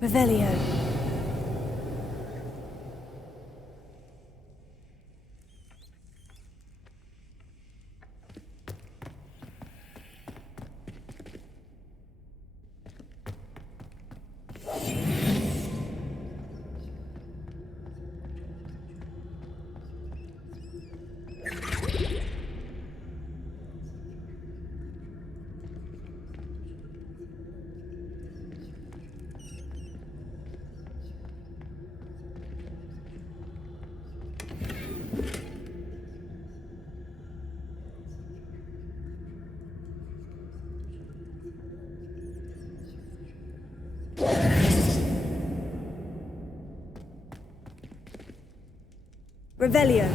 Revelio. Revelio.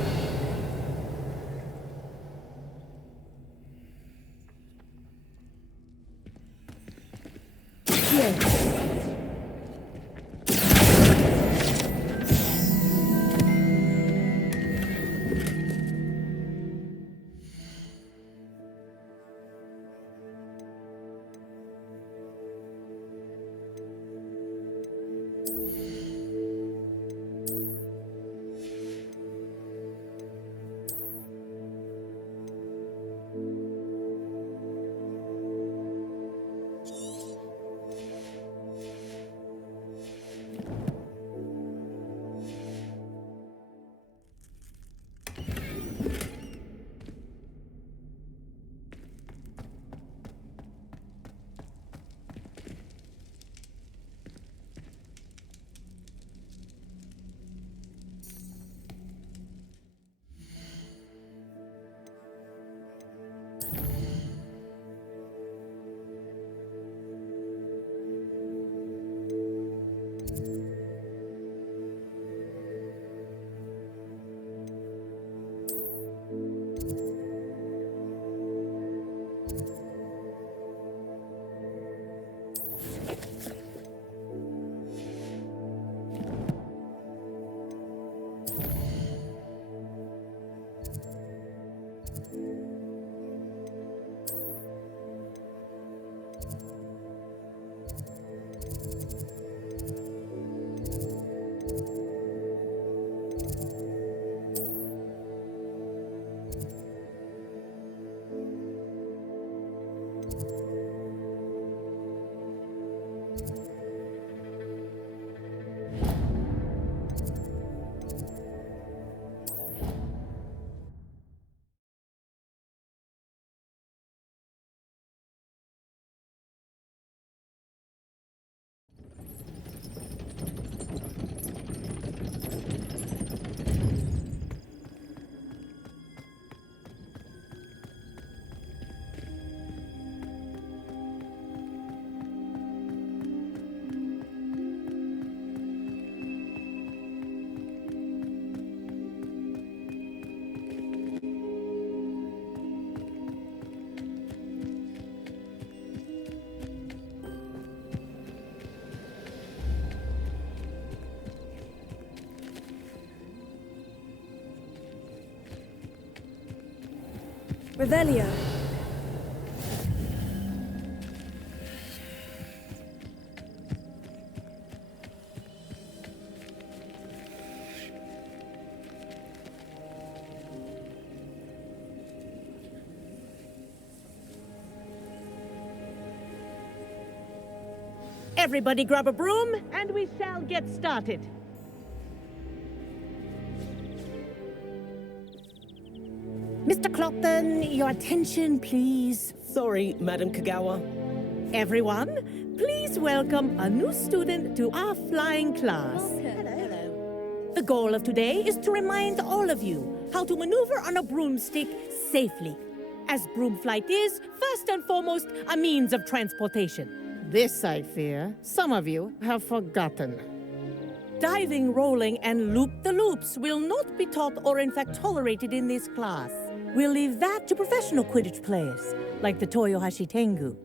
Revelio. Everybody grab a broom, and we shall get started. Mr. Clopton, your attention, please. Sorry, Madam Kagawa. Everyone, please welcome a new student to our flying class. Hello. The goal of today is to remind all of you how to maneuver on a broomstick safely, as broom flight is, first and foremost, a means of transportation. This, I fear, some of you have forgotten. Diving, rolling, and loop-the-loops will not be taught or in fact tolerated in this class. We'll leave that to professional Quidditch players, like the Toyohashi Tengu.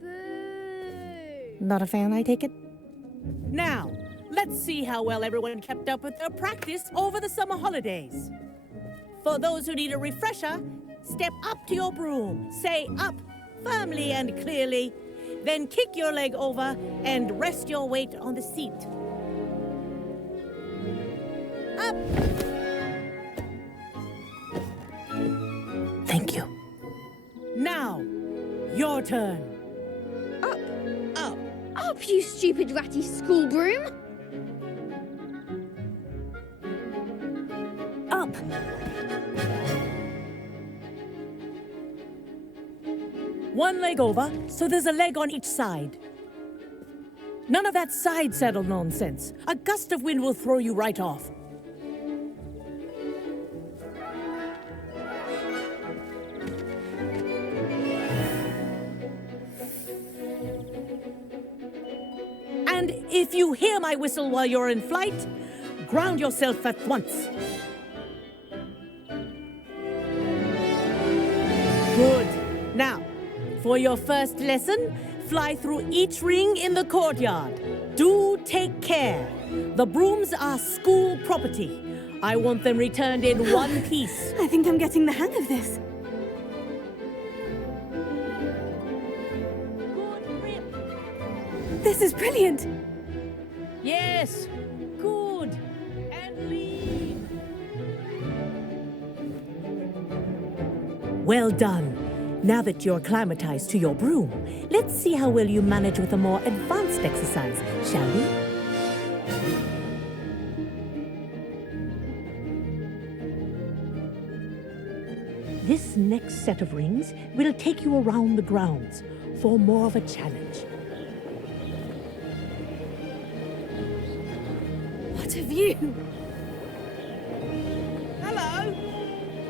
Not a fan, I take it? Now, let's see how well everyone kept up with their practice over the summer holidays. For those who need a refresher, step up to your broom, say up firmly and clearly, then kick your leg over and rest your weight on the seat. up! Thank you. Now, your turn. Up, you stupid ratty school broom! Up. One leg over, so there's a leg on each side. None of that side saddle nonsense. A gust of wind will throw you right off. And if you hear my whistle while you're in flight, ground yourself at once. Good. Now, for your first lesson, fly through each ring in the courtyard. Do take care. The brooms are school property. I want them returned in one piece. I think I'm getting the hang of this. Good grip. This is brilliant. Yes. Good. And leave. Well done. Now that you're acclimatized to your broom, let's see how well you manage with a more advanced exercise, shall we? This next set of rings will take you around the grounds for more of a challenge. What a view. Hello.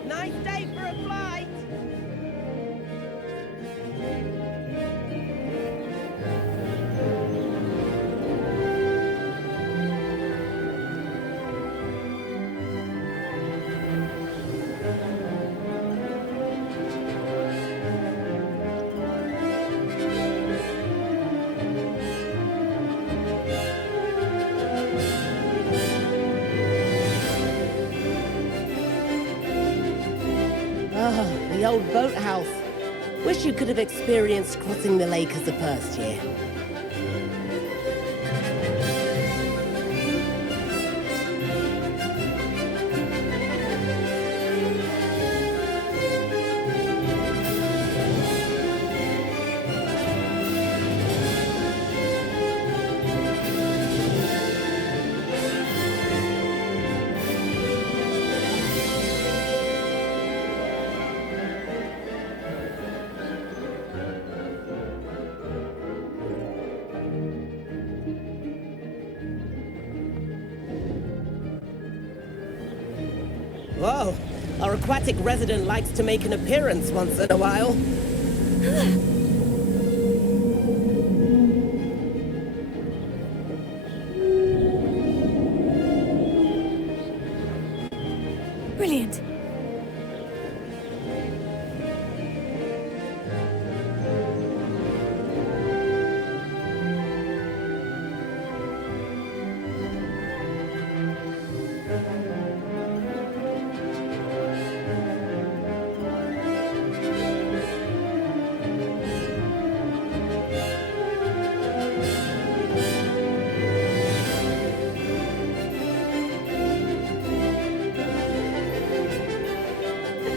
Nice day for a flight. The old boathouse. Wish you could have experienced crossing the lake as a first year. Whoa, our aquatic resident likes to make an appearance once in a while. Brilliant.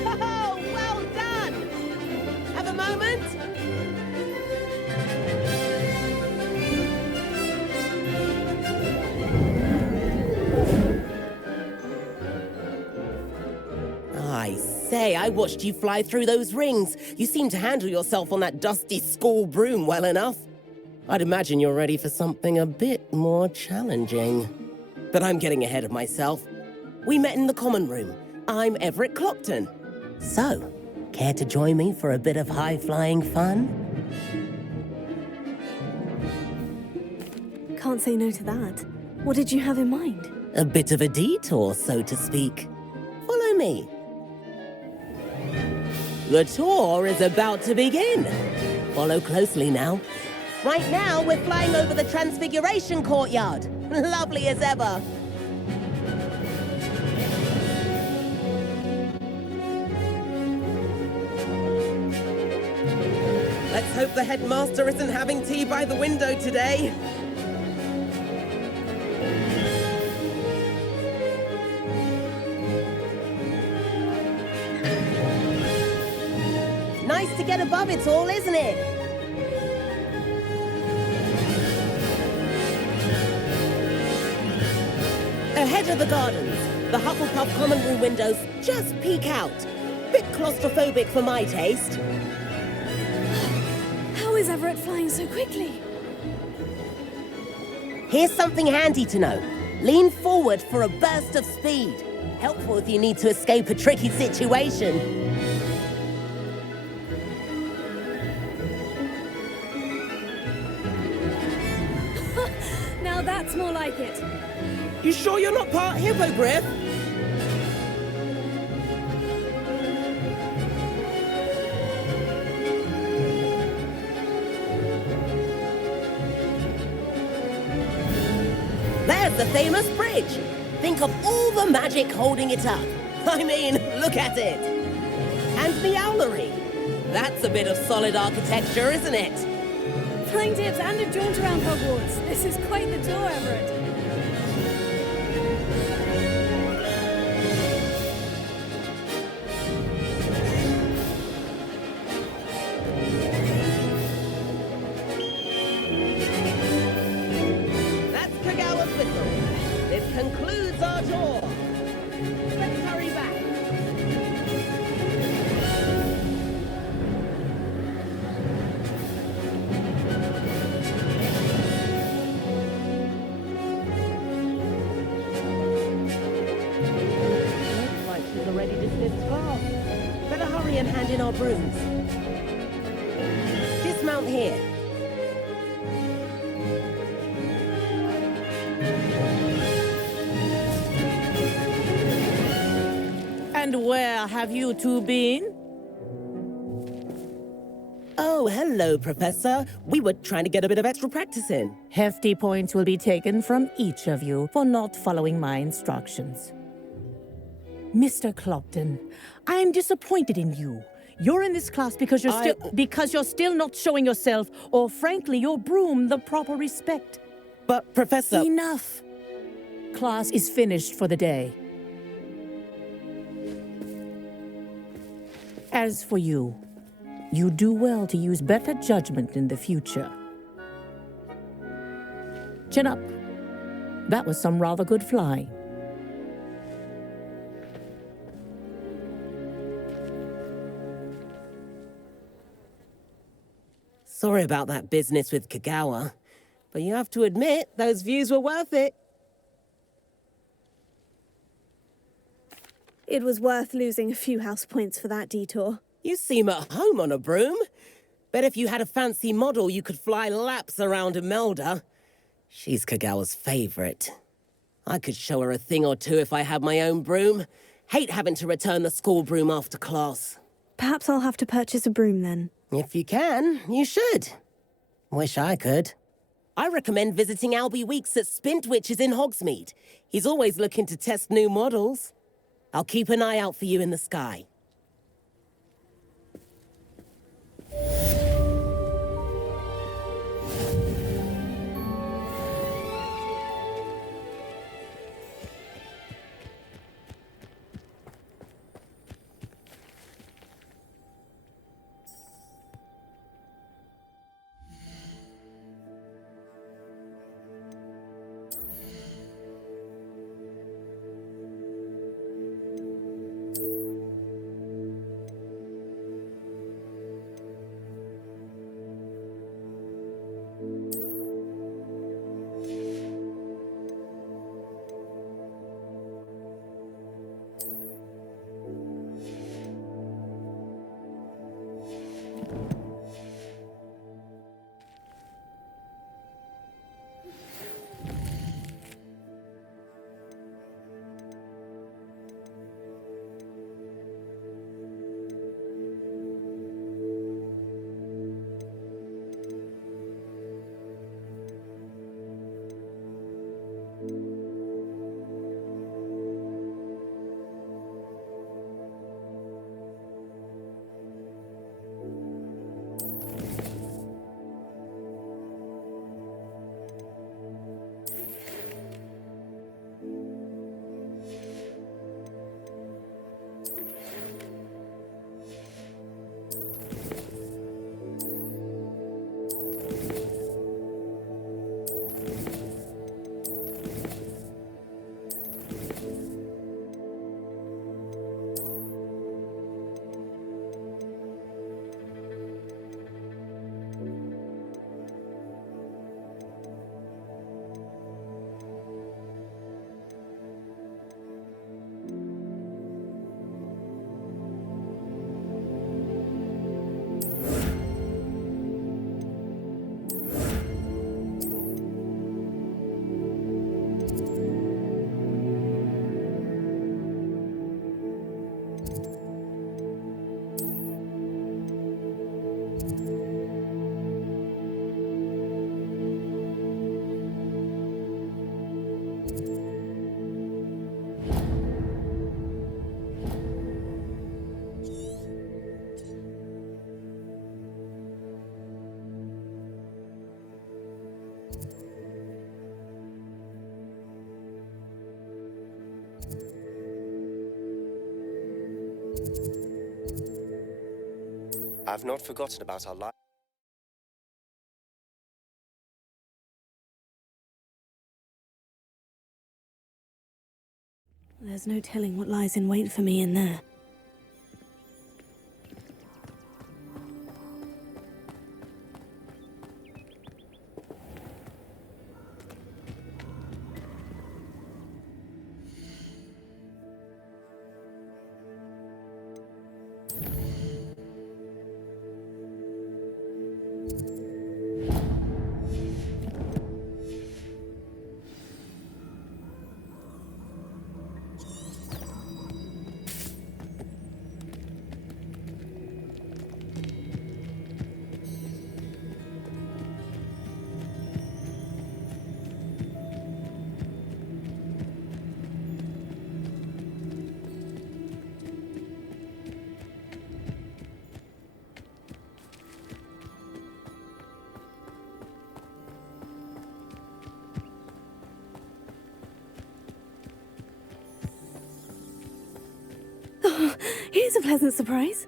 Oh, well done! Have a moment? I say, I watched you fly through those rings. You seem to handle yourself on that dusty school broom well enough. I'd imagine you're ready for something a bit more challenging. But I'm getting ahead of myself. We met in the common room. I'm Everett Clopton. So, care to join me for a bit of high-flying fun? Can't say no to that. What did you have in mind? A bit of a detour, so to speak. Follow me. The tour is about to begin. Follow closely now. Right now, we're flying over the Transfiguration Courtyard. Lovely as ever. Let's hope the headmaster isn't having tea by the window today. nice to get above it all, isn't it? Ahead of the gardens, the Hufflepuff common room windows just peek out. Bit claustrophobic for my taste. How is Everett flying so quickly? Here's something handy to know. Lean forward for a burst of speed. Helpful if you need to escape a tricky situation. Now that's more like it. You sure you're not part hippogriff? There's the famous bridge. Think of all the magic holding it up. I mean, look at it. And the owlery. That's a bit of solid architecture, isn't it? Flying tips and a jaunt around Hogwarts. This is quite the tour, Everett. That's Kagawa's whistle. This concludes our tour. Let's hurry back. Looks like she's already dismissed class. Better hurry and hand in our brooms. Dismount here. And where have you two been? Oh, hello, Professor. We were trying to get a bit of extra practice in. Hefty points will be taken from each of you for not following my instructions. Mr. Clopton, I'm disappointed in you. You're in this class because you're still not showing yourself, or frankly, your broom the proper respect. But, Professor... Enough. Class is finished for the day. As for you, you do well to use better judgment in the future. Chin up. That was some rather good flying. Sorry about that business with Kagawa, but you have to admit, those views were worth it. It was worth losing a few house points for that detour. You seem at home on a broom. Bet if you had a fancy model, you could fly laps around Imelda. She's Kagawa's favorite. I could show her a thing or two if I had my own broom. Hate having to return the school broom after class. Perhaps I'll have to purchase a broom then. If you can, you should. Wish I could. I recommend visiting Albie Weeks at Spintwitches in Hogsmeade. He's always looking to test new models. I'll keep an eye out for you in the sky. I've not forgotten about our life. There's no telling what lies in wait for me in there. Here's a pleasant surprise.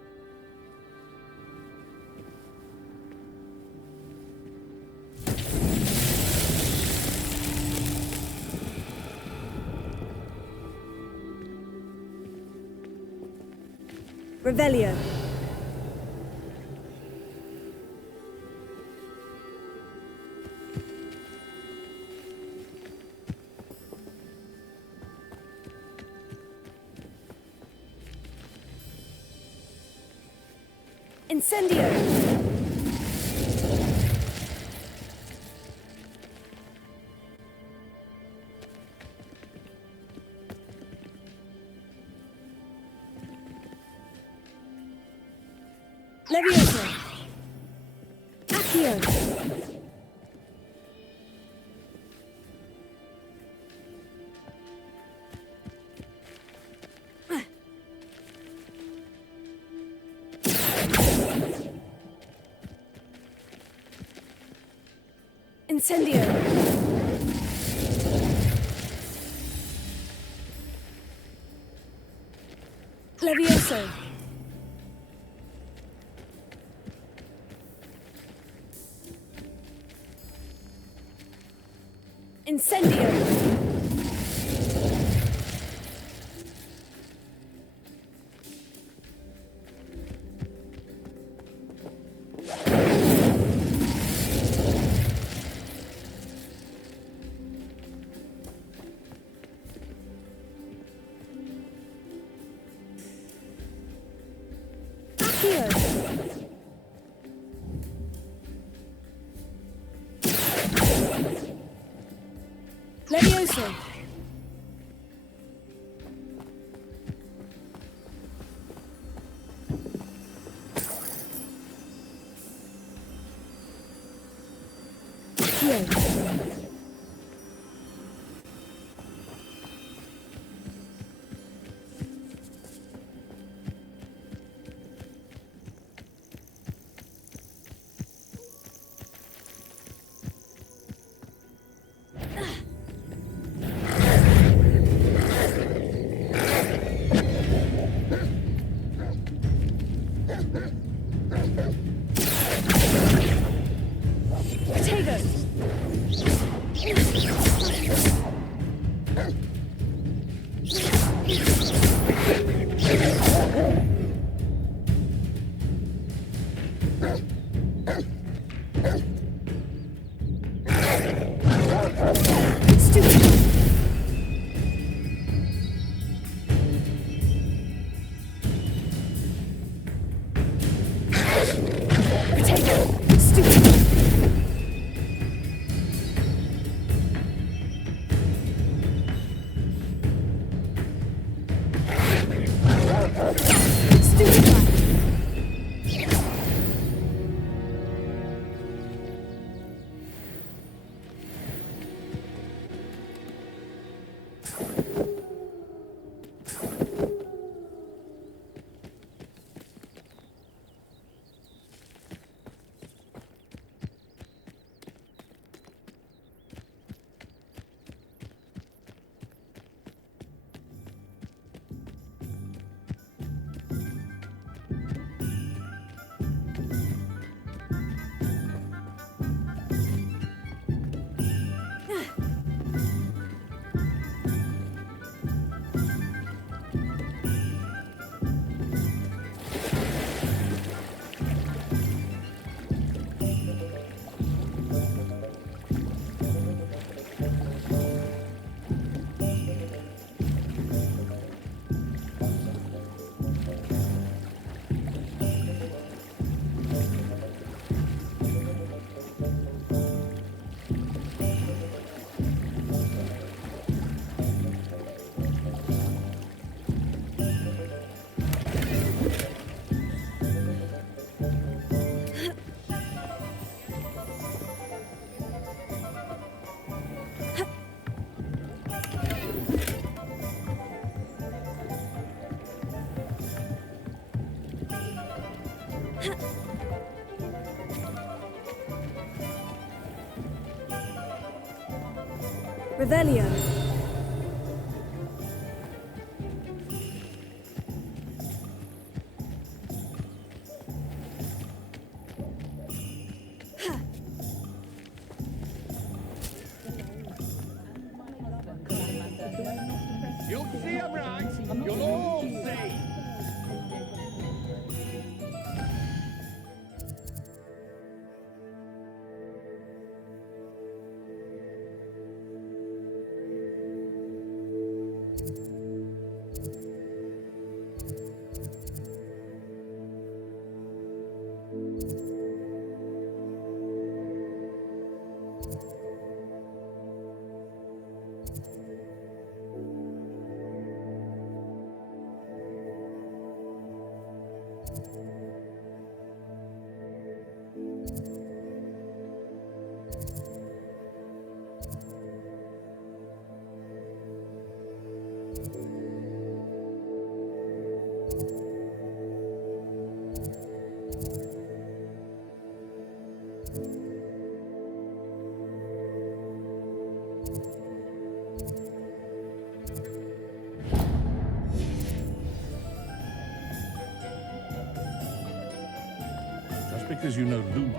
Revelio. Incendio! Levioso! Accio! Incendio! Levioso! Incendio! Levioso! Accio! Revelio. You'll see 'em right. You'll all see. Just because you know Lumos.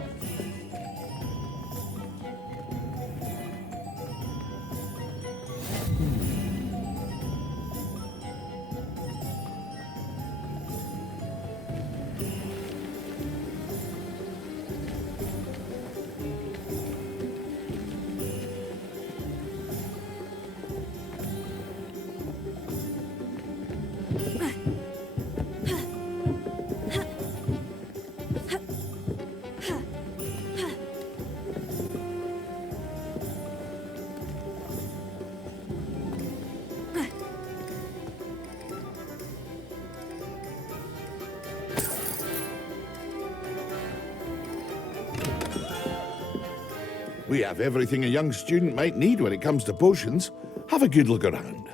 We have everything a young student might need when it comes to potions. Have a good look around.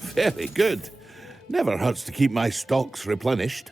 Very good. Never hurts to keep my stocks replenished.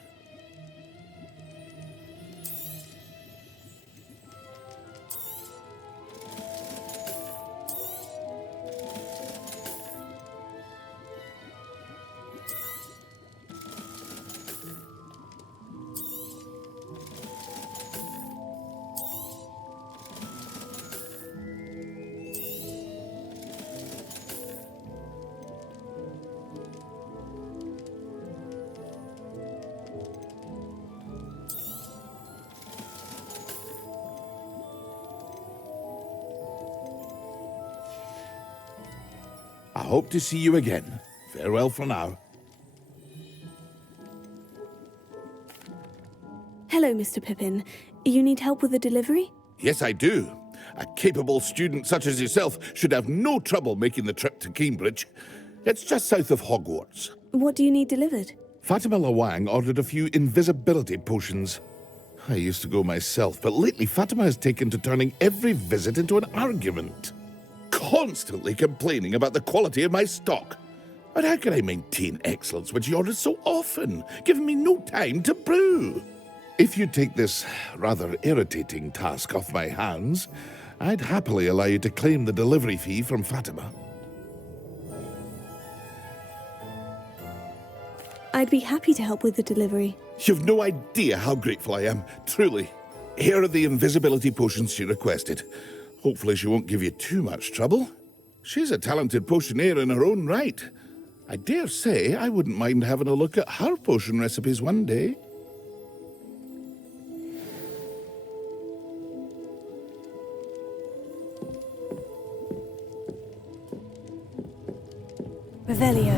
I hope to see you again. Farewell for now. Hello, Mr. Pippin. You need help with a delivery? Yes, I do. A capable student such as yourself should have no trouble making the trip to Cambridge. It's just south of Hogwarts. What do you need delivered? Fatima Lawang ordered a few invisibility potions. I used to go myself, but lately Fatima has taken to turning every visit into an argument. Constantly complaining about the quality of my stock. But how can I maintain excellence when she orders so often, giving me no time to brew? If you take this rather irritating task off my hands, I'd happily allow you to claim the delivery fee from Fatima. I'd be happy to help with the delivery. You've no idea how grateful I am, truly. Here are the invisibility potions she requested. Hopefully she won't give you too much trouble. She's a talented potioneer in her own right. I dare say I wouldn't mind having a look at her potion recipes one day. Revelio.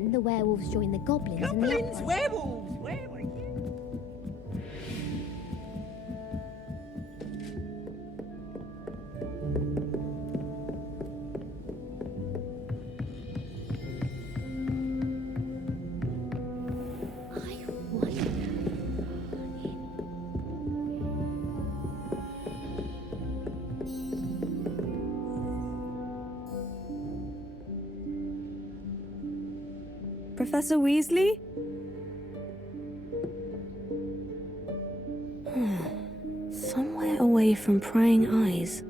then the werewolves join the goblins and the Goblins, werewolves, werewolves. I wonder. Professor Weasley? Somewhere away from prying eyes.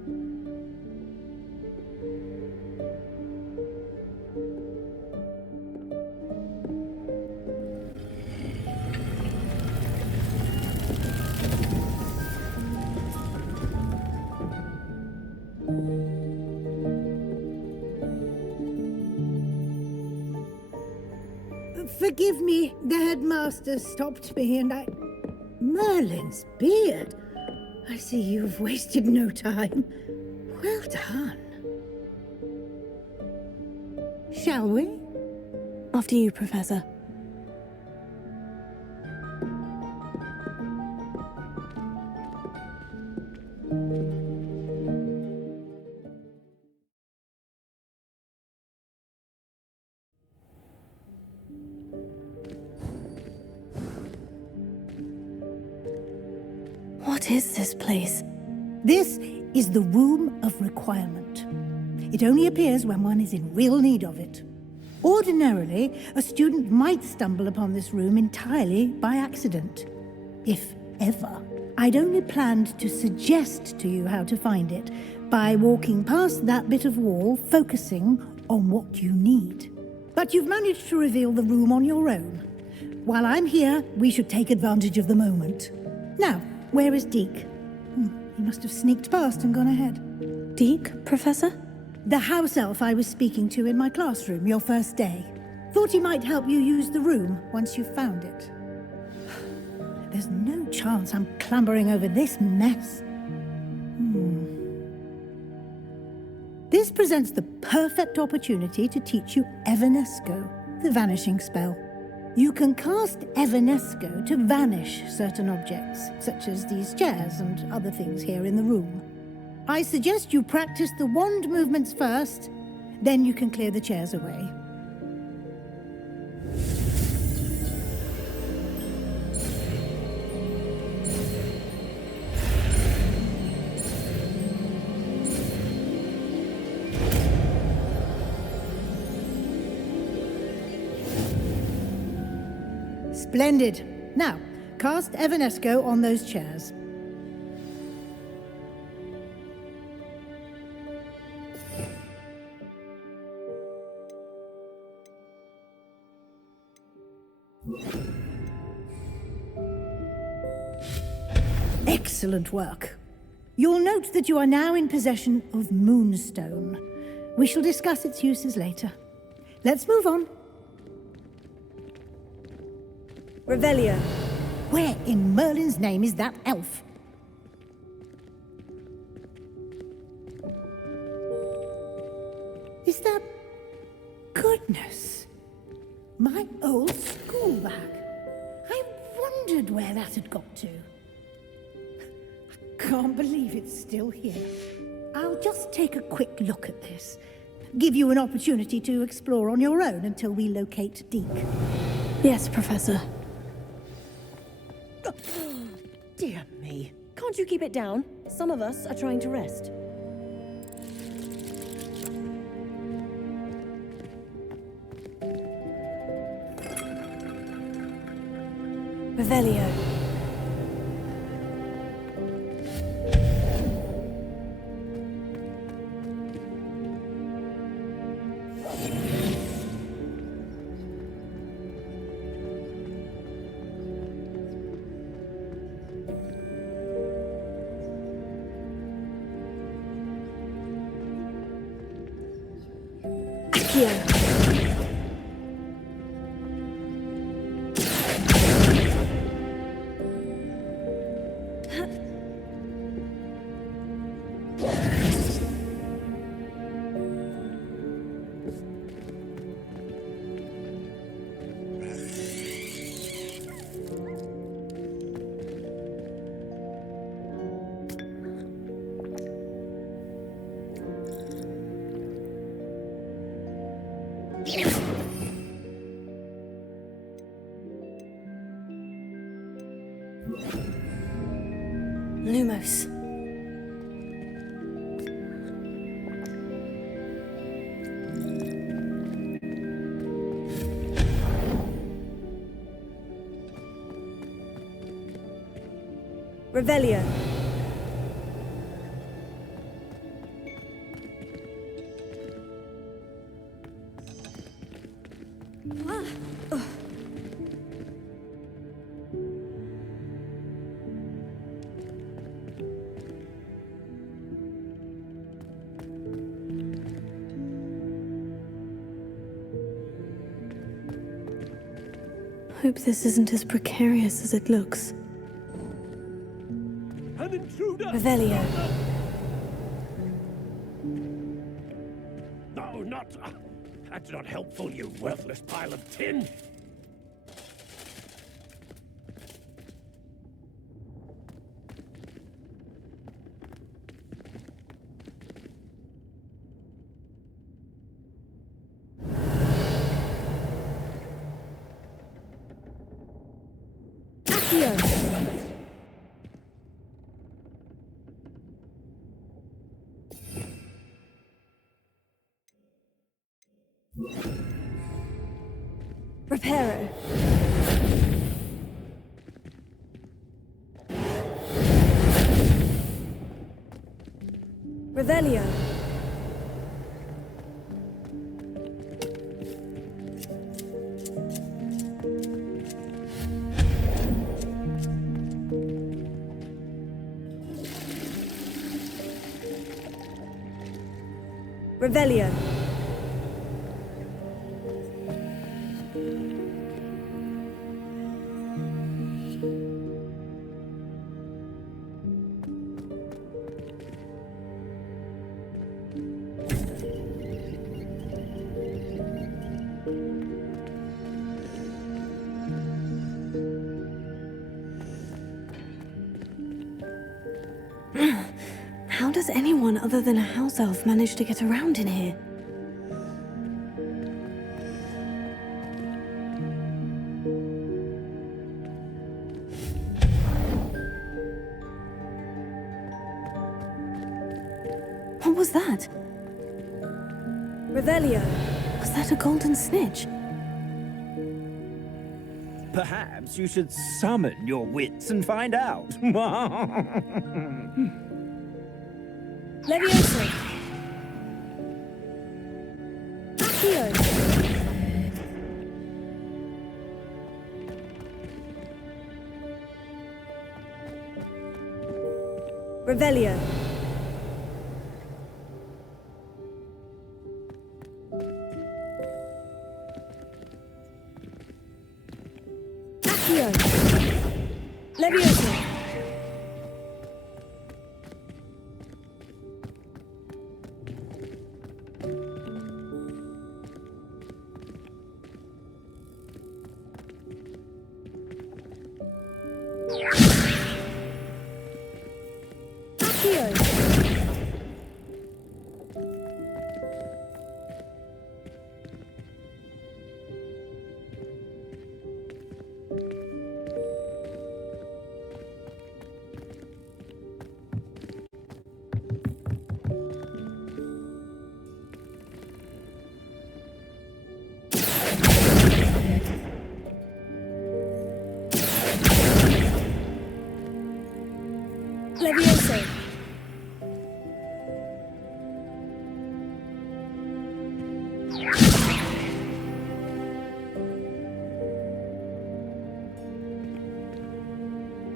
Forgive me, the headmaster stopped me and I... Merlin's beard! I see you've wasted no time. Well done. Shall we? After you, Professor. What is this place? This is the Room of Requirement. It only appears when one is in real need of it. Ordinarily, a student might stumble upon this room entirely by accident. If ever. I'd only planned to suggest to you how to find it by walking past that bit of wall, focusing on what you need. But you've managed to reveal the room on your own. While I'm here, we should take advantage of the moment. Now, where is Deke? He must have sneaked past and gone ahead. Deke, Professor? The house elf I was speaking to in my classroom your first day. Thought he might help you use the room once you've found it. There's no chance I'm clambering over this mess. This presents the perfect opportunity to teach you Evanesco, the vanishing spell. You can cast Evanesco to vanish certain objects, such as these chairs and other things here in the room. I suggest you practice the wand movements first, then you can clear the chairs away. Splendid. Now, cast Evanesco on those chairs. Excellent work. You'll note that you are now in possession of Moonstone. We shall discuss its uses later. Let's move on. Revelio. Where in Merlin's name is that elf? Is that... Goodness! My old school bag. I wondered where that had got to. I can't believe it's still here. I'll just take a quick look at this. Give you an opportunity to explore on your own until we locate Deke. Yes, Professor. Dear me. Can't you keep it down? Some of us are trying to rest. Revelio. Lumos. Revelio. Hope this isn't as precarious as it looks. An intruder! Revelio. No, not... that's not helpful, you worthless pile of tin! Reparo. Revelio. Revelio. How does anyone other than a house elf manage to get around in here? What was that? Revelio. Was that a golden snitch? Perhaps you should summon your wits and find out. Levioso. Accio. Revelio. Accio. Levioso. Levioso.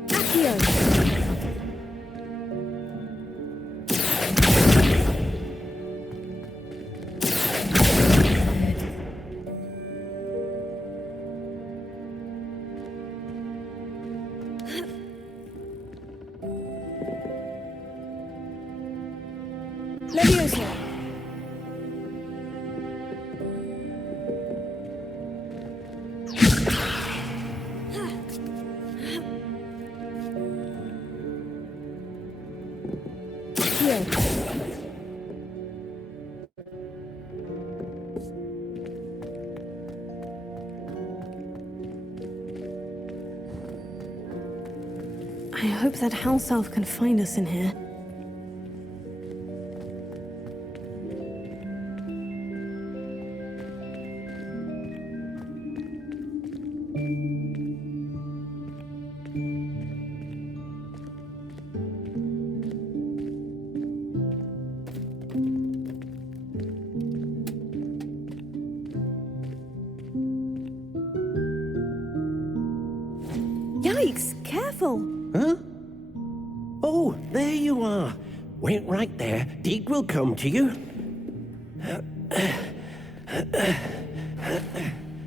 Accio. Levioso. I hope that house elf can find us in here. Yikes! Careful! Huh? Oh, there you are. Wait right there. Deek will come to you.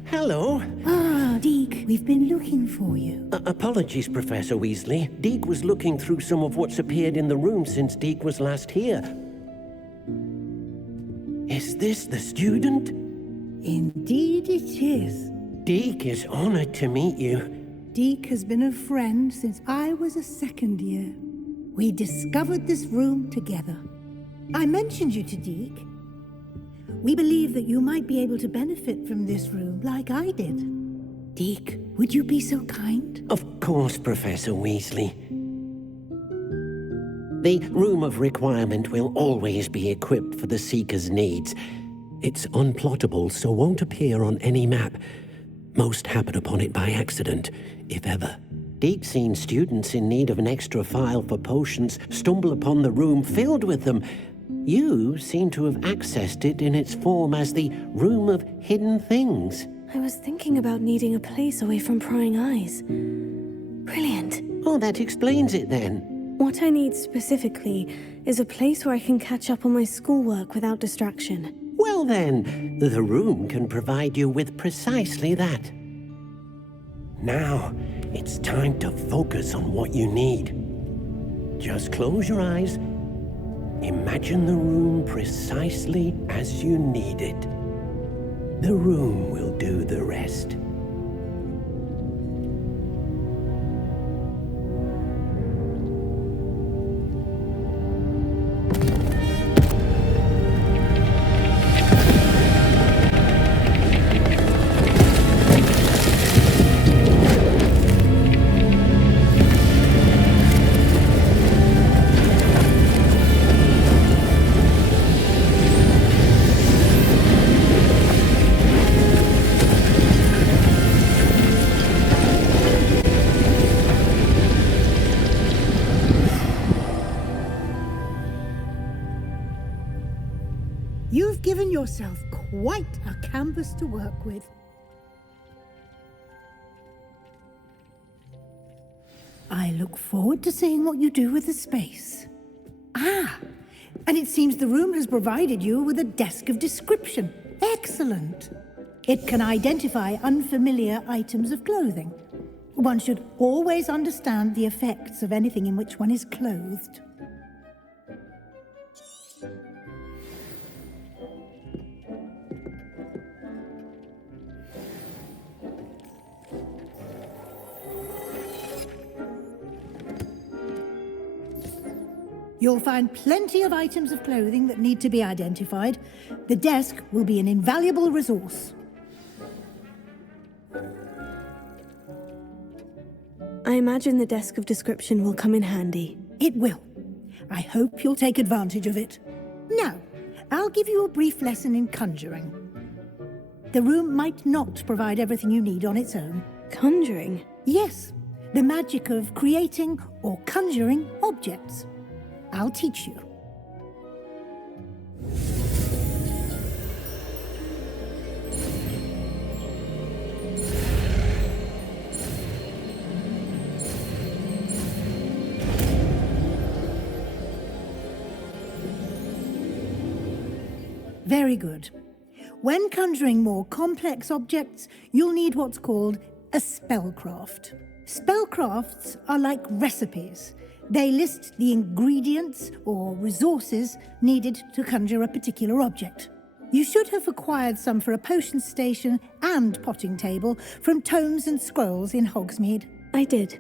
Hello. Ah, Deek, we've been looking for you. Apologies, Professor Weasley. Deek was looking through some of what's appeared in the room since Deek was last here. Is this the student? Indeed it is. Deek is honored to meet you. Deek has been a friend since I was a second year. We discovered this room together. I mentioned you to Deek. We believe that you might be able to benefit from this room like I did. Deek, would you be so kind? Of course, Professor Weasley. The Room of Requirement will always be equipped for the Seeker's needs. It's unplottable, so won't appear on any map. Most happen upon it by accident, if ever. Deek's seen students in need of an extra file for potions stumble upon the room filled with them. You seem to have accessed it in its form as the Room of Hidden Things. I was thinking about needing a place away from prying eyes. Brilliant. Oh, that explains it then. What I need specifically is a place where I can catch up on my schoolwork without distraction. Well then, the room can provide you with precisely that. Now, it's time to focus on what you need. Just close your eyes. Imagine the room precisely as you need it. The room will do the rest. You've given yourself quite a canvas to work with. I look forward to seeing what you do with the space. Ah, and it seems the room has provided you with a desk of description. Excellent. It can identify unfamiliar items of clothing. One should always understand the effects of anything in which one is clothed. You'll find plenty of items of clothing that need to be identified. The desk will be an invaluable resource. I imagine the desk of description will come in handy. It will. I hope you'll take advantage of it. Now, I'll give you a brief lesson in conjuring. The room might not provide everything you need on its own. Conjuring? Yes, the magic of creating or conjuring objects. I'll teach you. Very good. When conjuring more complex objects, you'll need what's called a spellcraft. Spellcrafts are like recipes. They list the ingredients or resources needed to conjure a particular object. You should have acquired some for a potion station and potting table from tomes and scrolls in Hogsmeade. I did.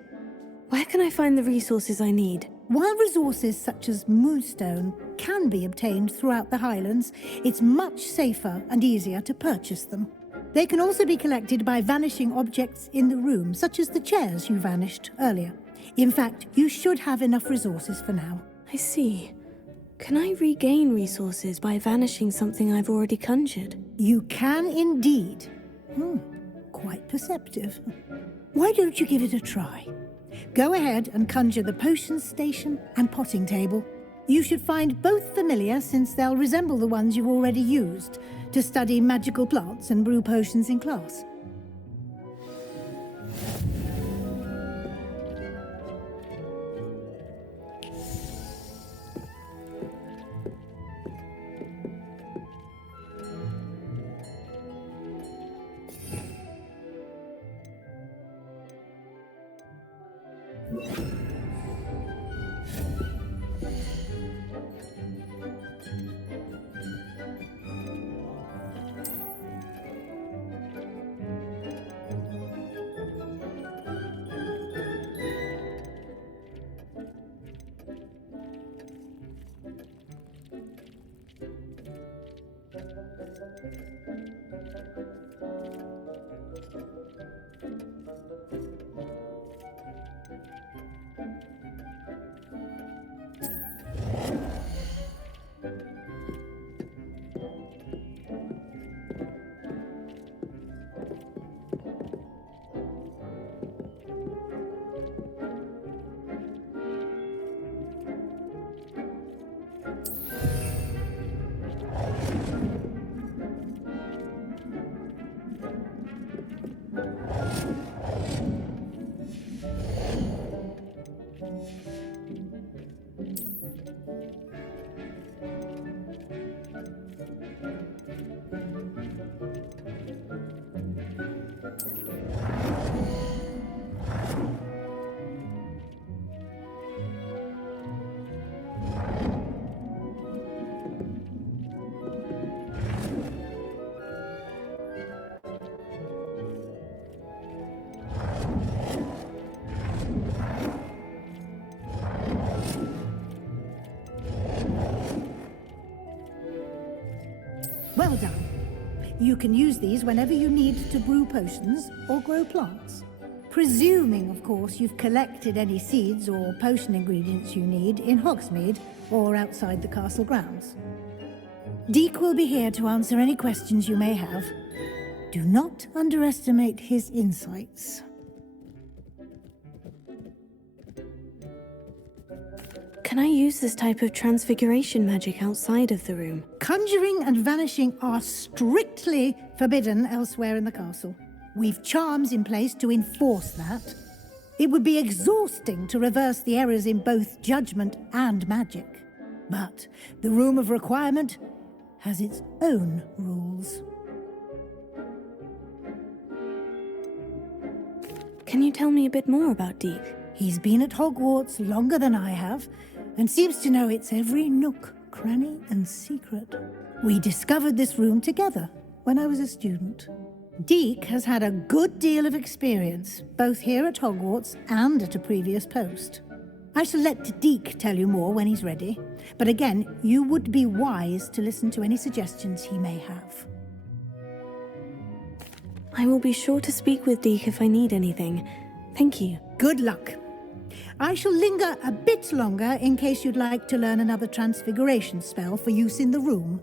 Where can I find the resources I need? While resources such as moonstone can be obtained throughout the Highlands, it's much safer and easier to purchase them. They can also be collected by vanishing objects in the room, such as the chairs you vanished earlier. In fact, you should have enough resources for now. I see. Can I regain resources by vanishing something I've already conjured? You can indeed. Quite perceptive. Why don't you give it a try? Go ahead and conjure the potions station and potting table. You should find both familiar since they'll resemble the ones you've already used to study magical plants and brew potions in class. Well done. You can use these whenever you need to brew potions or grow plants. Presuming, of course, you've collected any seeds or potion ingredients you need in Hogsmeade or outside the castle grounds. Deek will be here to answer any questions you may have. Do not underestimate his insights. Can I use this type of transfiguration magic outside of the room? Conjuring and vanishing are strictly forbidden elsewhere in the castle. We've charms in place to enforce that. It would be exhausting to reverse the errors in both judgment and magic. But the Room of Requirement has its own rules. Can you tell me a bit more about Deek? He's been at Hogwarts longer than I have, and seems to know its every nook, cranny, and secret. We discovered this room together when I was a student. Deek has had a good deal of experience, both here at Hogwarts and at a previous post. I shall let Deek tell you more when he's ready, but again, you would be wise to listen to any suggestions he may have. I will be sure to speak with Deek if I need anything. Thank you. Good luck. I shall linger a bit longer in case you'd like to learn another transfiguration spell for use in the room.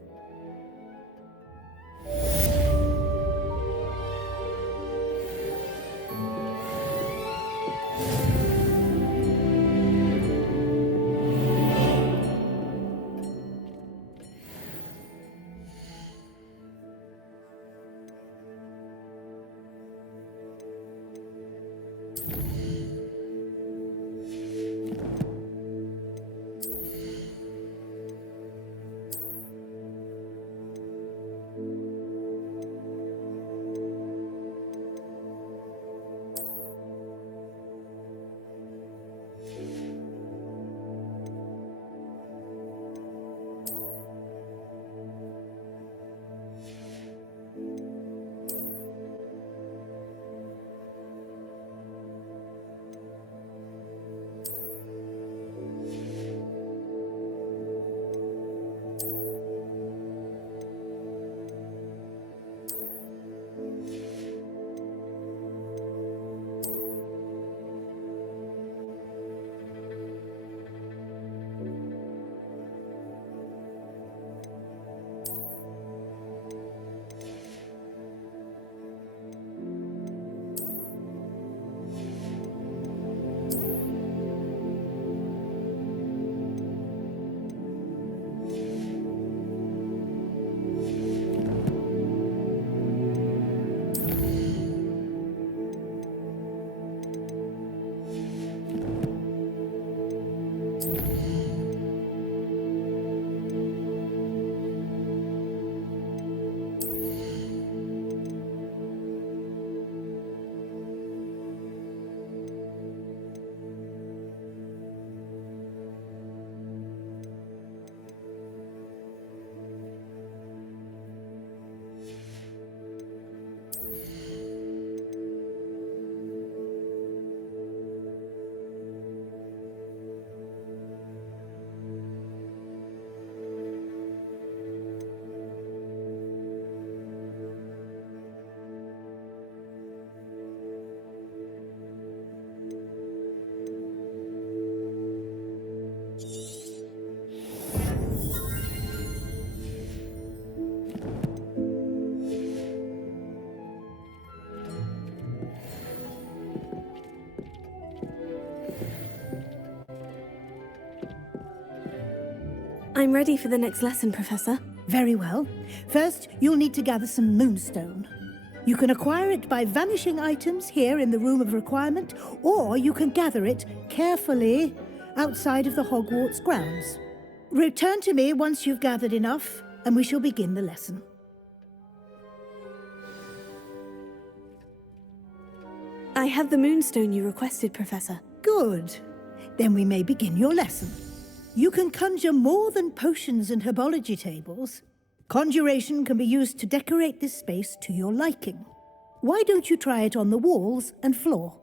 I'm ready for the next lesson, Professor. Very well. First, you'll need to gather some moonstone. You can acquire it by vanishing items here in the Room of Requirement, or you can gather it carefully outside of the Hogwarts grounds. Return to me once you've gathered enough, and we shall begin the lesson. I have the moonstone you requested, Professor. Good. Then we may begin your lesson. You can conjure more than potions and herbology tables. Conjuration can be used to decorate this space to your liking. Why don't you try it on the walls and floor?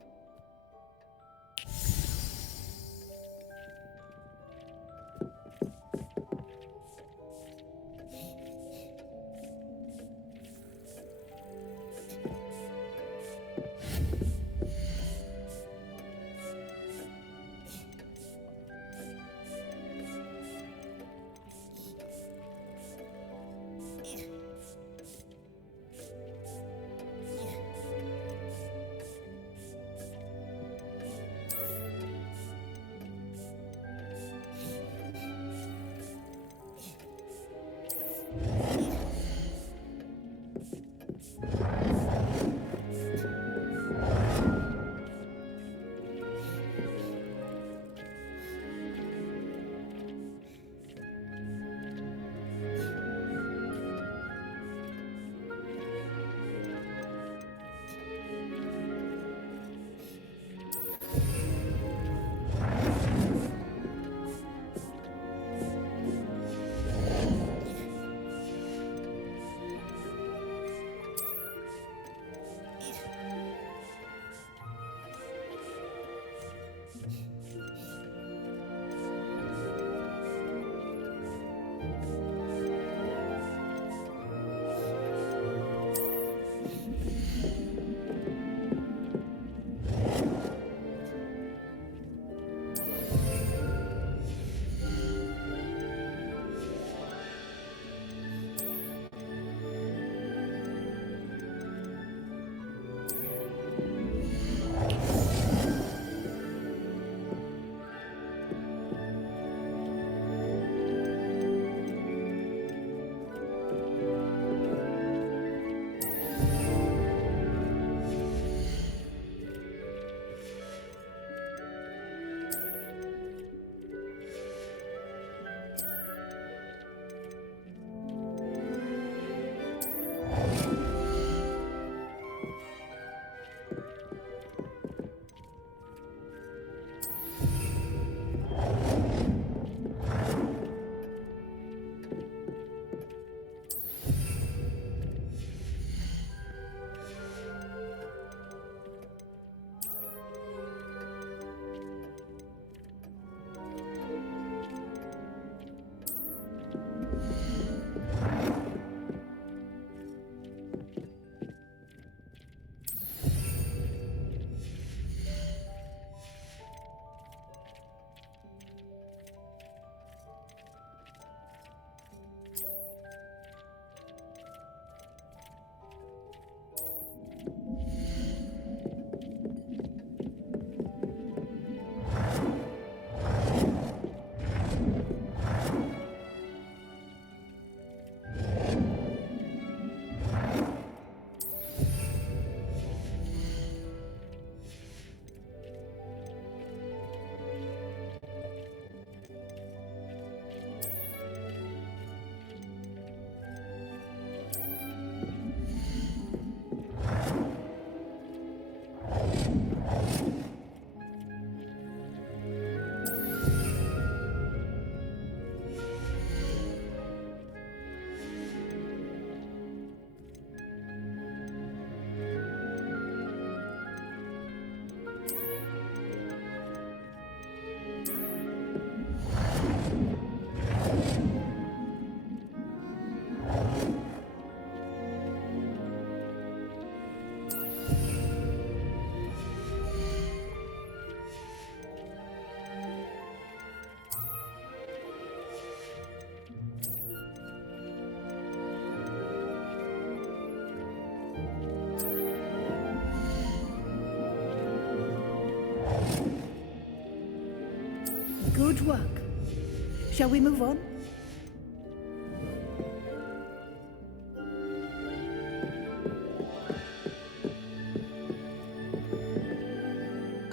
Good work. Shall we move on?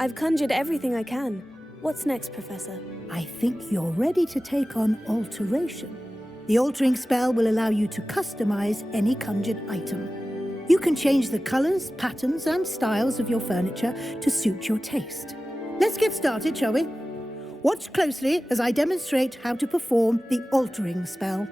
I've conjured everything I can. What's next, Professor? I think you're ready to take on alteration. The altering spell will allow you to customize any conjured item. You can change the colors, patterns, and styles of your furniture to suit your taste. Let's get started, shall we? Watch closely as I demonstrate how to perform the altering spell.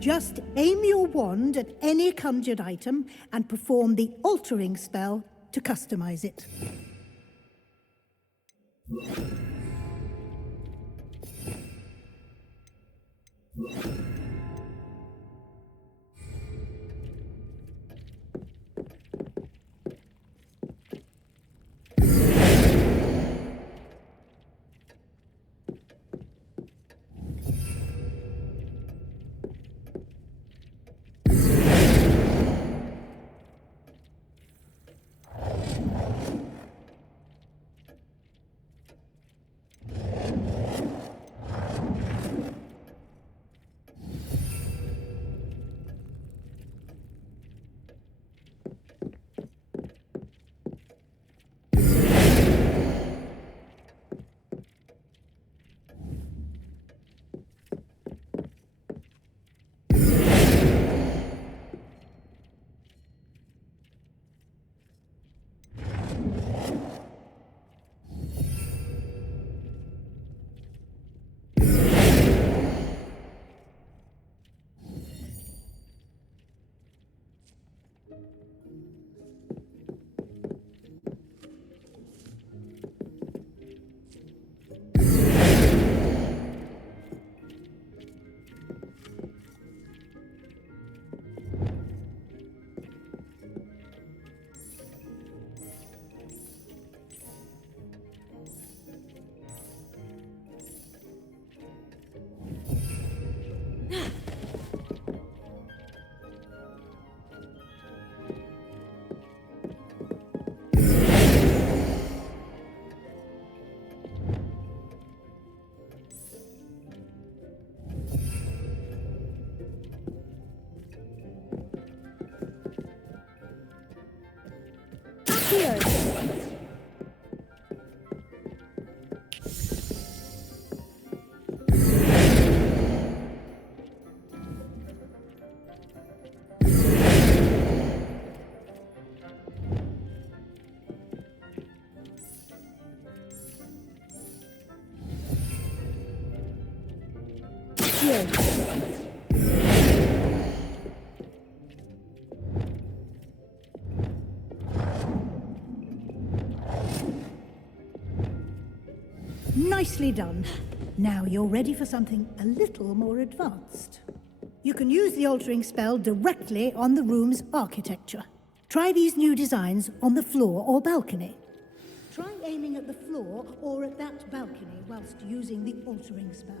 Just aim your wand at any conjured item and perform the altering spell to customize it. Nicely done. Now you're ready for something a little more advanced. You can use the altering spell directly on the room's architecture. Try these new designs on the floor or balcony. Try aiming at the floor or at that balcony whilst using the altering spell.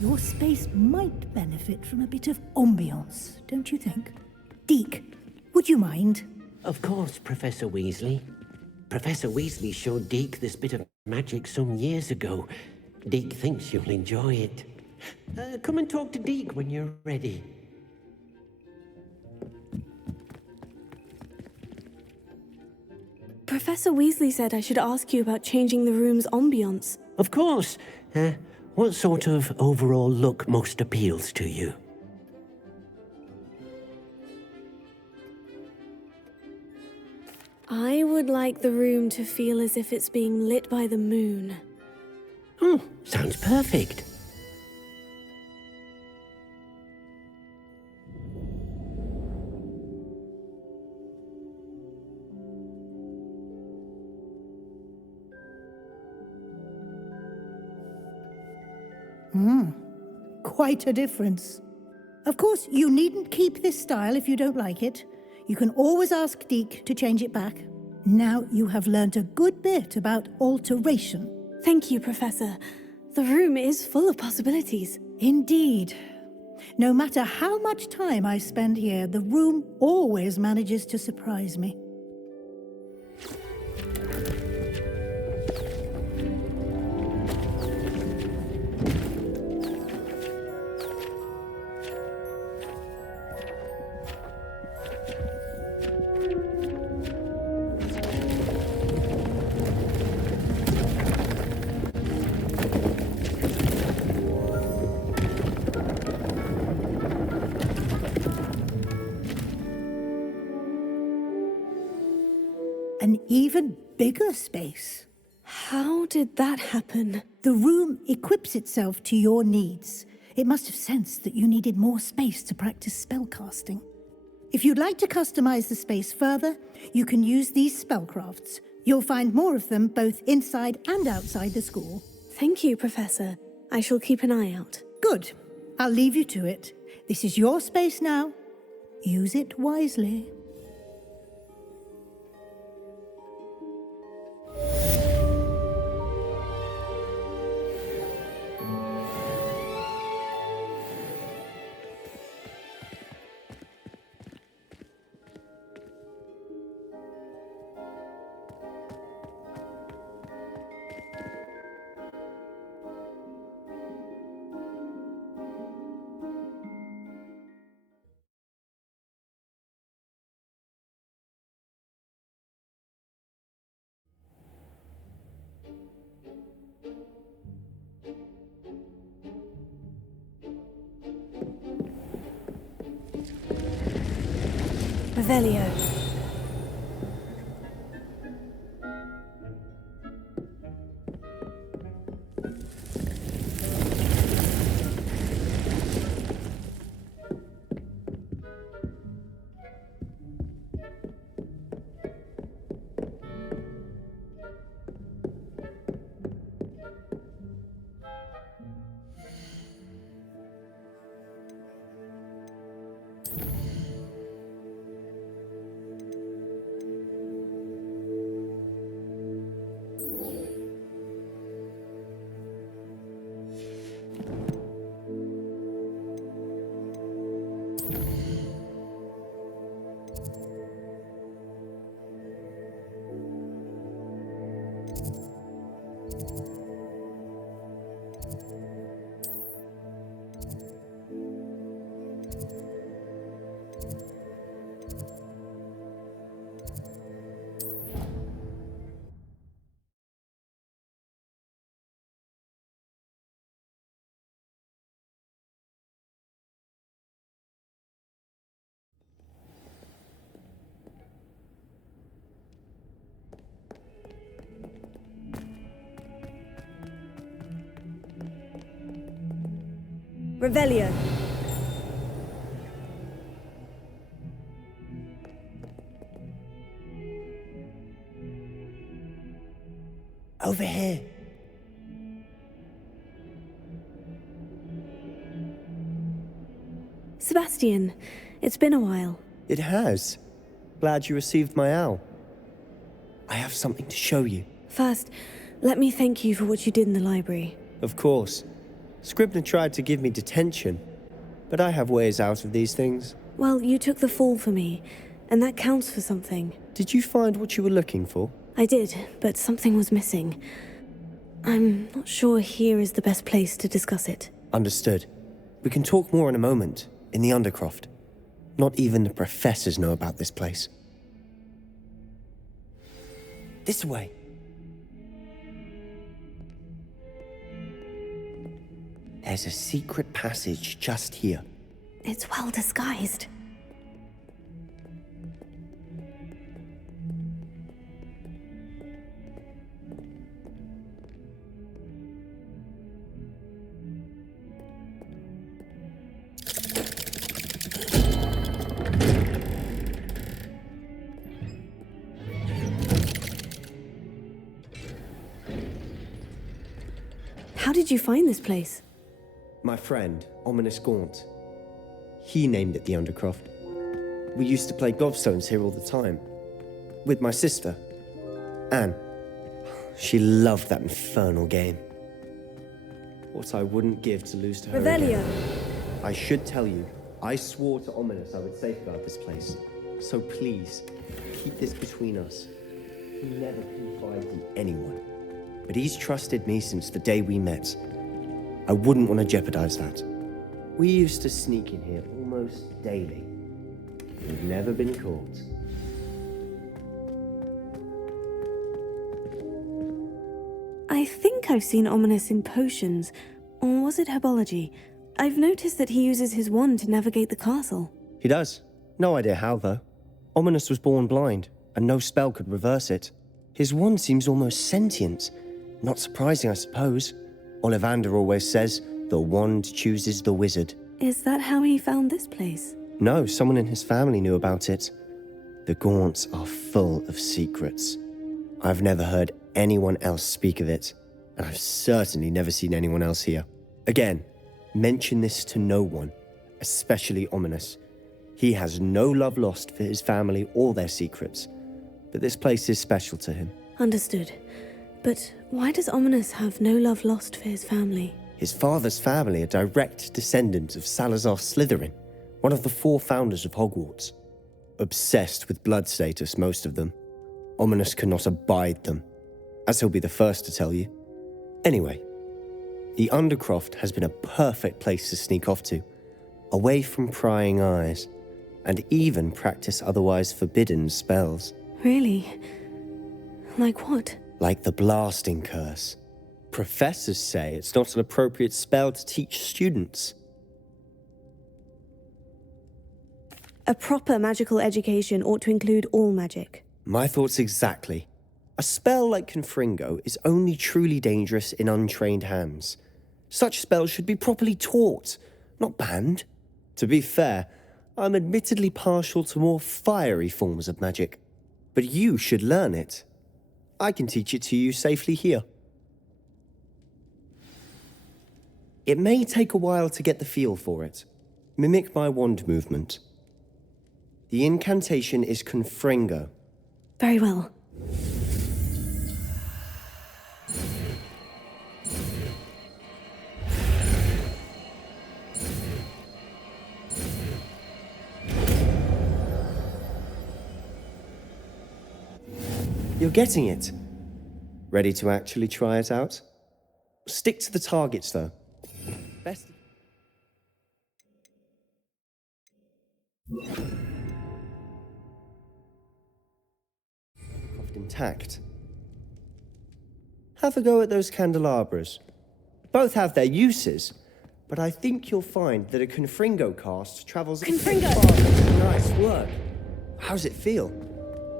Your space might benefit from a bit of ambiance, don't you think? Deke, would you mind? Of course, Professor Weasley. Professor Weasley showed Deke this bit of magic some years ago. Deke thinks you'll enjoy it. Come and talk to Deke when you're ready. Professor Weasley said I should ask you about changing the room's ambiance. Of course. What sort of overall look most appeals to you? I would like the room to feel as if it's being lit by the moon. Oh, sounds perfect. Quite a difference. Of course, you needn't keep this style if you don't like it. You can always ask Deke to change it back. Now you have learnt a good bit about alteration. Thank you, Professor. The room is full of possibilities. Indeed. No matter how much time I spend here, the room always manages to surprise me. An even bigger space. How did that happen? The room equips itself to your needs. It must have sensed that you needed more space to practice spellcasting. If you'd like to customize the space further, you can use these spellcrafts. You'll find more of them both inside and outside the school. Thank you, Professor. I shall keep an eye out. Good. I'll leave you to it. This is your space now. Use it wisely. Revelio. Revelio. Over here. Sebastian, it's been a while. It has. Glad you received my owl. I have something to show you. First, let me thank you for what you did in the library. Of course. Scribner tried to give me detention, but I have ways out of these things. Well, you took the fall for me, and that counts for something. Did you find what you were looking for? I did, but something was missing. I'm not sure here is the best place to discuss it. Understood. We can talk more in a moment, in the Undercroft. Not even the professors know about this place. This way. There's a secret passage just here. It's well disguised. did you find this place? My friend, Ominous Gaunt. He named it the Undercroft. We used to play gobstones here all the time. With my sister, Anne. She loved that infernal game. What I wouldn't give to lose to her Revelio. again. I should tell you, I swore to Ominous I would safeguard this place. So please, keep this between us. He never confides in anyone. But he's trusted me since the day we met. I wouldn't want to jeopardize that. We used to sneak in here almost daily. We've never been caught. I think I've seen Ominous in potions, or was it herbology? I've noticed that he uses his wand to navigate the castle. He does. No idea how, though. Ominous was born blind, and no spell could reverse it. His wand seems almost sentient. Not surprising, I suppose. Ollivander always says, the wand chooses the wizard. Is that how he found this place? No, someone in his family knew about it. The Gaunts are full of secrets. I've never heard anyone else speak of it, and I've certainly never seen anyone else here. Again, mention this to no one, especially Ominous. He has no love lost for his family or their secrets, but this place is special to him. Understood. But why does Ominous have no love lost for his family? His father's family are direct descendants of Salazar Slytherin, one of the 4 founders of Hogwarts. Obsessed with blood status, most of them. Ominous cannot abide them, as he'll be the first to tell you. Anyway, the Undercroft has been a perfect place to sneak off to, away from prying eyes, and even practice otherwise forbidden spells. Really? Like what? Like the blasting curse. Professors say it's not an appropriate spell to teach students. A proper magical education ought to include all magic. My thoughts exactly. A spell like Confringo is only truly dangerous in untrained hands. Such spells should be properly taught, not banned. To be fair, I'm admittedly partial to more fiery forms of magic. But you should learn it. I can teach it to you safely here. It may take a while to get the feel for it. Mimic my wand movement. The incantation is Confringo. Very well. You're getting it. Ready to actually try it out? Stick to the targets, though. Best. Intact. Have a go at those candelabras. Both have their uses, but I think you'll find that a Confringo cast travels... Confringo! Nice work. How's it feel?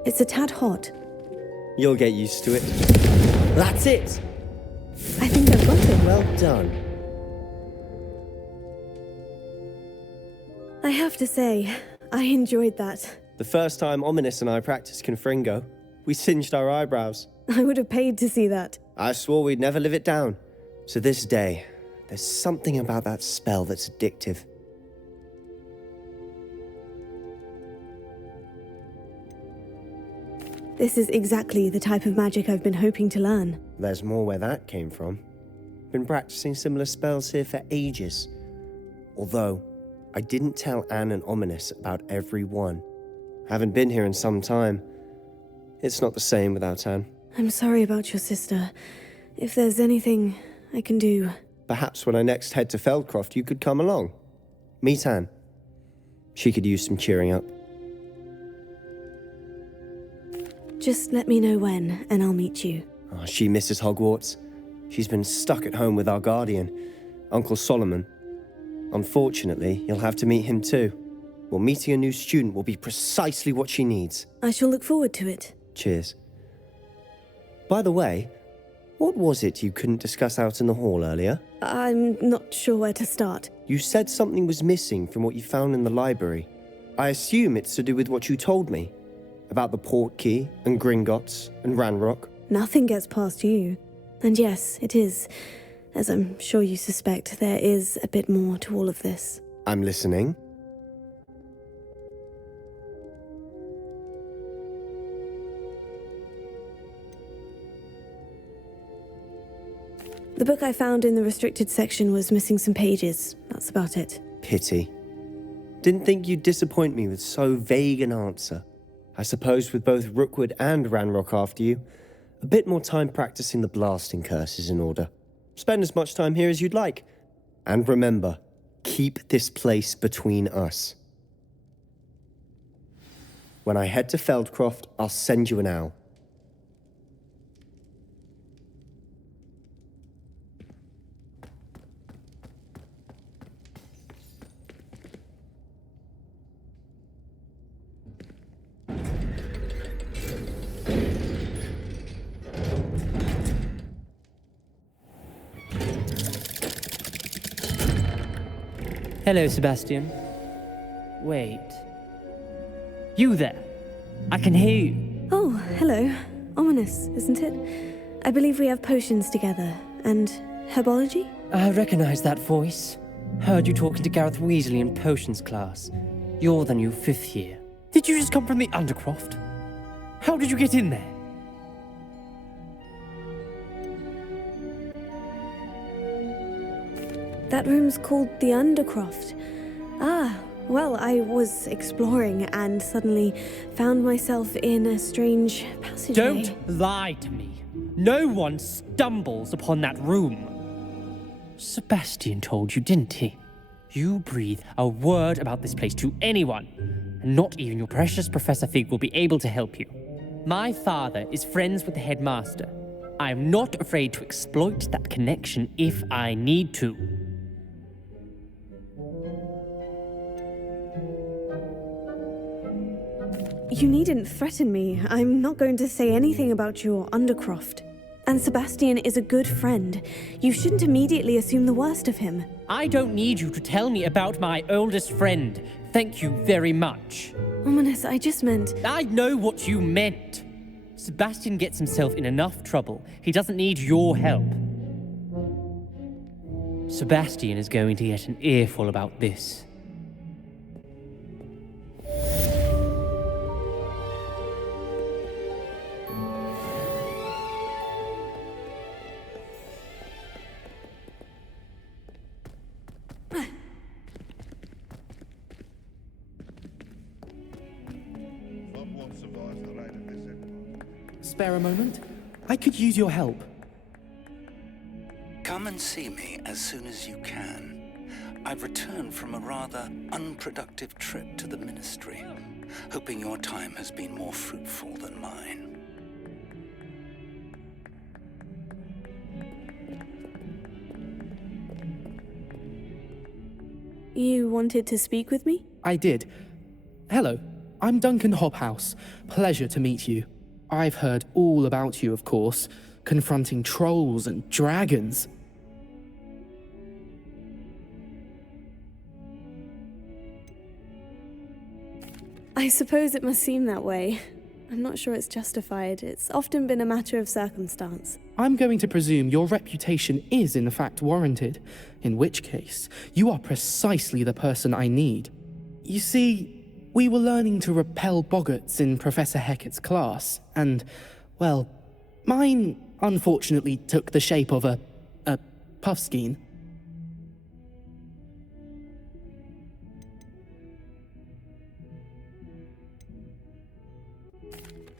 It's a tad hot. You'll get used to it. That's it! I think I've got it. Well done. I have to say, I enjoyed that. The first time Ominous and I practiced Confringo, we singed our eyebrows. I would have paid to see that. I swore we'd never live it down. To this day, there's something about that spell that's addictive. This is exactly the type of magic I've been hoping to learn. There's more where that came from. Been practicing similar spells here for ages. Although, I didn't tell Anne and Ominous about every one. Haven't been here in some time. It's not the same without Anne. I'm sorry about your sister. If there's anything I can do... Perhaps when I next head to Feldcroft, you could come along. Meet Anne. She could use some cheering up. Just let me know when, and I'll meet you. Oh, she misses Hogwarts. She's been stuck at home with our guardian, Uncle Solomon. Unfortunately, you'll have to meet him too. Well, meeting a new student will be precisely what she needs. I shall look forward to it. Cheers. By the way, what was it you couldn't discuss out in the hall earlier? I'm not sure where to start. You said something was missing from what you found in the library. I assume it's to do with what you told me. About the Portkey, and Gringotts, and Ranrock. Nothing gets past you. And yes, it is As I'm sure you suspect, there is a bit more to all of this. I'm listening. The book I found in the restricted section was missing some pages. That's about it. Pity. Didn't think you'd disappoint me with so vague an answer. I suppose with both Rookwood and Ranrock after you, a bit more time practicing the blasting curse is in order. Spend as much time here as you'd like. And remember, keep this place between us. When I head to Feldcroft, I'll send you an owl. Hello, Sebastian. Wait. You there? I can hear you. Oh, hello. Ominous, isn't it? I believe we have potions together. And herbology? I recognize that voice. Heard you talking to Gareth Weasley in potions class. You're the new 5th year. Did you just come from the Undercroft? How did you get in there? That room's called the Undercroft. Ah, well, I was exploring and suddenly found myself in a strange passageway. Don't lie to me. No one stumbles upon that room. Sebastian told you, didn't he? You breathe a word about this place to anyone, and not even your precious Professor Fig will be able to help you. My father is friends with the headmaster. I am not afraid to exploit that connection if I need to. You needn't threaten me. I'm not going to say anything about your Undercroft. And Sebastian is a good friend. You shouldn't immediately assume the worst of him. I don't need you to tell me about my oldest friend. Thank you very much. Ominous, I just meant... I know what you meant. Sebastian gets himself in enough trouble. He doesn't need your help. Sebastian is going to get an earful about this. Spare a moment? I could use your help. Come and see me as soon as you can. I've returned from a rather unproductive trip to the Ministry, hoping your time has been more fruitful than mine. You wanted to speak with me? I did. Hello, I'm Duncan Hobhouse. Pleasure to meet you. I've heard all about you, of course, confronting trolls and dragons. I suppose it must seem that way. I'm not sure it's justified. It's often been a matter of circumstance. I'm going to presume your reputation is in fact warranted, in which case, you are precisely the person I need. You see, we were learning to repel boggarts in Professor Hecat's class, and, well, mine unfortunately took the shape of a puffskein.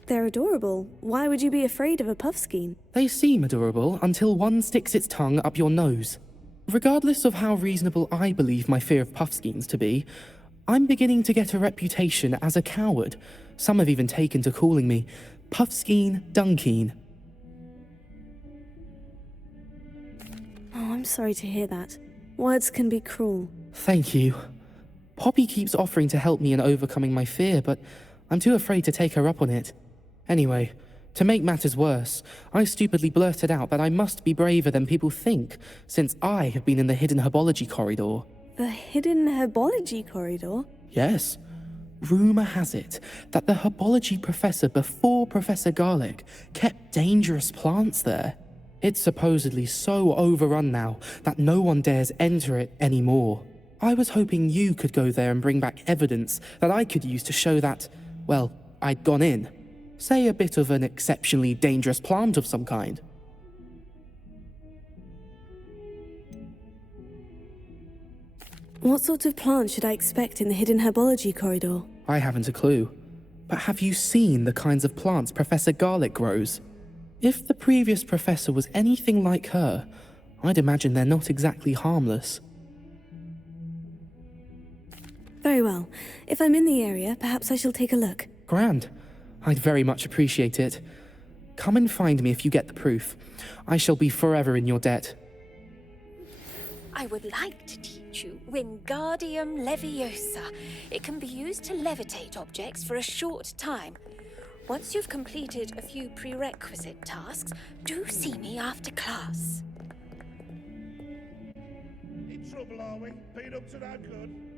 They're adorable. Why would you be afraid of a puffskein? They seem adorable until one sticks its tongue up your nose. Regardless of how reasonable I believe my fear of puffskeins to be, I'm beginning to get a reputation as a coward. Some have even taken to calling me Puffskein Dunkeen. Oh, I'm sorry to hear that. Words can be cruel. Thank you. Poppy keeps offering to help me in overcoming my fear, but I'm too afraid to take her up on it. Anyway, to make matters worse, I stupidly blurted out that I must be braver than people think, since I have been in the hidden herbology corridor. The hidden herbology corridor? Yes. Rumour has it that the herbology professor before Professor Garlick kept dangerous plants there. It's supposedly so overrun now that no one dares enter it anymore. I was hoping you could go there and bring back evidence that I could use to show that, well, I'd gone in. Say a bit of an exceptionally dangerous plant of some kind. What sort of plant should I expect in the hidden herbology corridor? I haven't a clue. But have you seen the kinds of plants Professor Garlick grows? If the previous professor was anything like her, I'd imagine they're not exactly harmless. Very well. If I'm in the area, perhaps I shall take a look. Grand. I'd very much appreciate it. Come and find me if you get the proof. I shall be forever in your debt. I would like to teach you Wingardium Leviosa. It can be used to levitate objects for a short time. Once you've completed a few prerequisite tasks, do see me after class. In trouble, are we? Been up to no good?